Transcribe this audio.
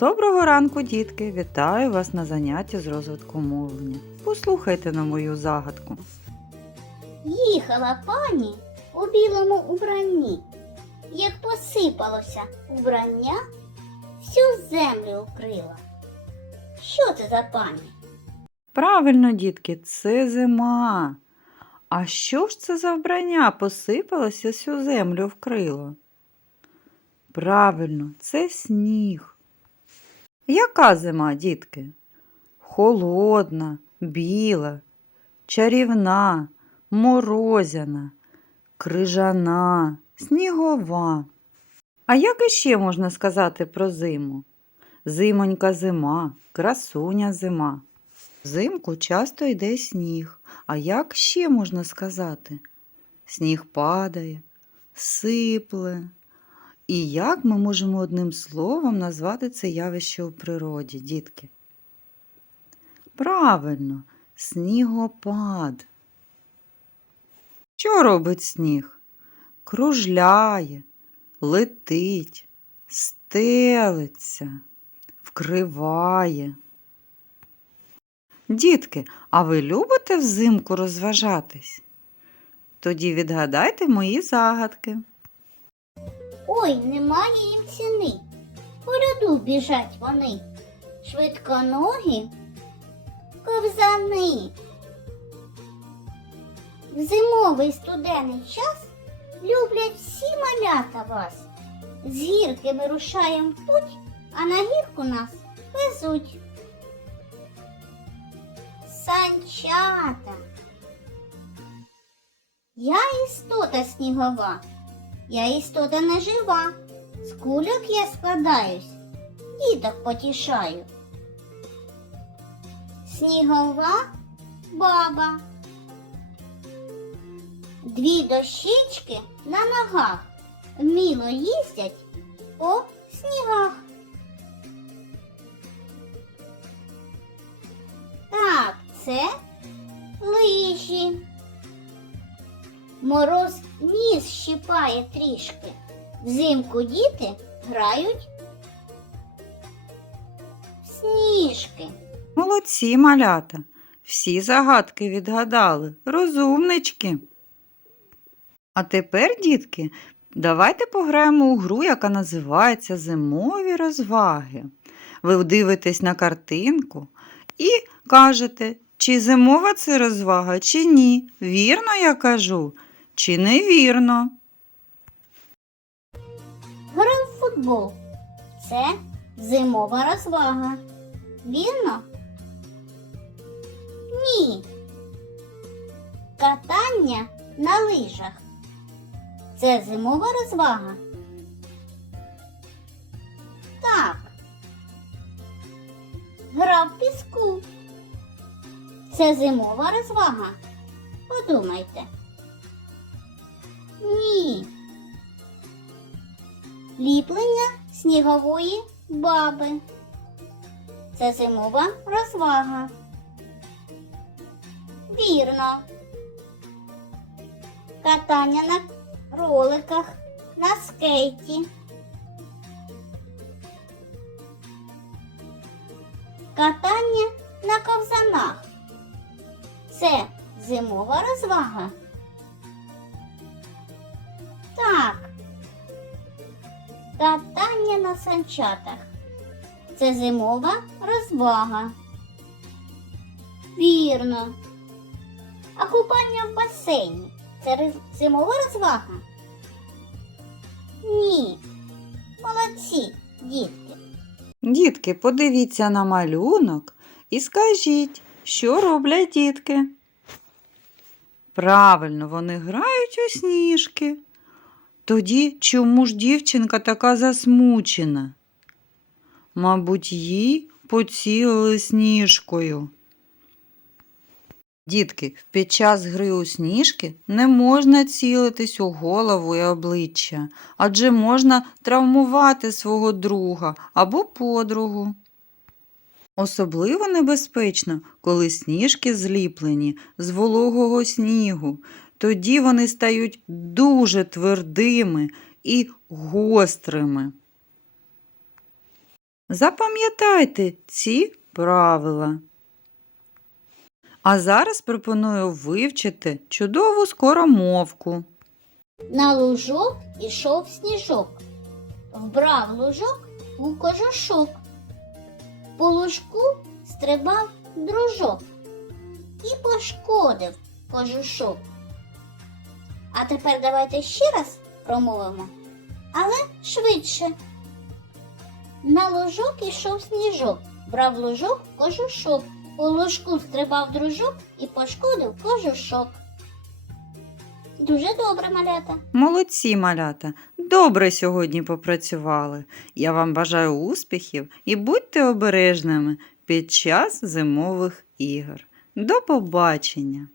Доброго ранку, дітки! Вітаю вас на занятті з розвитку мовлення. Послухайте на мою загадку. Їхала пані у білому убранні. Як посипалося убрання, всю землю укрила. Що це за пані? Правильно, дітки, це зима. А що ж це за вбрання посипалося всю землю вкрило? Правильно, це сніг. Яка зима, дітки? Холодна, біла, чарівна, морозяна, крижана, снігова. А як іще можна сказати про зиму? Зимонька зима, красуня зима. Взимку часто йде сніг. А як ще можна сказати? Сніг падає, сипле. І як ми можемо одним словом назвати це явище у природі, дітки? Правильно, снігопад. Що робить сніг? Кружляє, летить, стелиться, вкриває. Дітки, а ви любите взимку розважатись? Тоді відгадайте мої загадки. Ой, немає їм ціни. По льоду біжать вони. Швидконогі ковзани. В зимовий студений час люблять всі малята вас. З гірки ми рушаємо в путь, а на гірку нас везуть. Санчата. Я істота снігова. Я істота не жива. З кульок я складаюсь, діток потішаю. Снігова баба. Дві дощечки на ногах вміло їздять по Мороз ніс щипає трішки. Взимку діти грають в сніжки. Молодці, малята. Всі загадки відгадали. Розумнички. А тепер, дітки, давайте пограємо у гру, яка називається Зимові розваги. Ви дивитесь на картинку і кажете, чи зимова це розвага, чи ні. Вірно я кажу, чи невірно. Гра в футбол. Це зимова розвага. Вірно? Ні. Катання на лижах. Це зимова розвага. Так. Гра в піску. Це зимова розвага. Подумайте. Ні. Ліплення снігової баби. Це зимова розвага. Вірно. Катання на роликах, на скейті. Катання на ковзанах. Це зимова розвага. Так. Катання на санчатах. Це зимова розвага. Вірно. А купання в басейні це зимова розвага? Ні. Молодці, дітки. Дітки, подивіться на малюнок і скажіть, що роблять дітки. Правильно, вони грають у сніжки. Тоді чому ж дівчинка така засмучена? Мабуть, їй поцілили сніжкою. Дітки, під час гри у сніжки не можна цілитись у голову і обличчя, адже можна травмувати свого друга або подругу. Особливо небезпечно, коли сніжки зліплені з вологого снігу. Тоді вони стають дуже твердими і гострими. Запам'ятайте ці правила. А зараз пропоную вивчити чудову скоромовку. На лужок ішов сніжок, вбрав лужок у кожушок. По лужку стрибав дружок і пошкодив кожушок. А тепер давайте ще раз промовимо, але швидше. На лужок ішов сніжок, брав лужок кожушок. По лужку стрибав дружок і пошкодив кожушок. Дуже добре, малята. Молодці, малята! Добре сьогодні попрацювали. Я вам бажаю успіхів і будьте обережними під час зимових ігор. До побачення!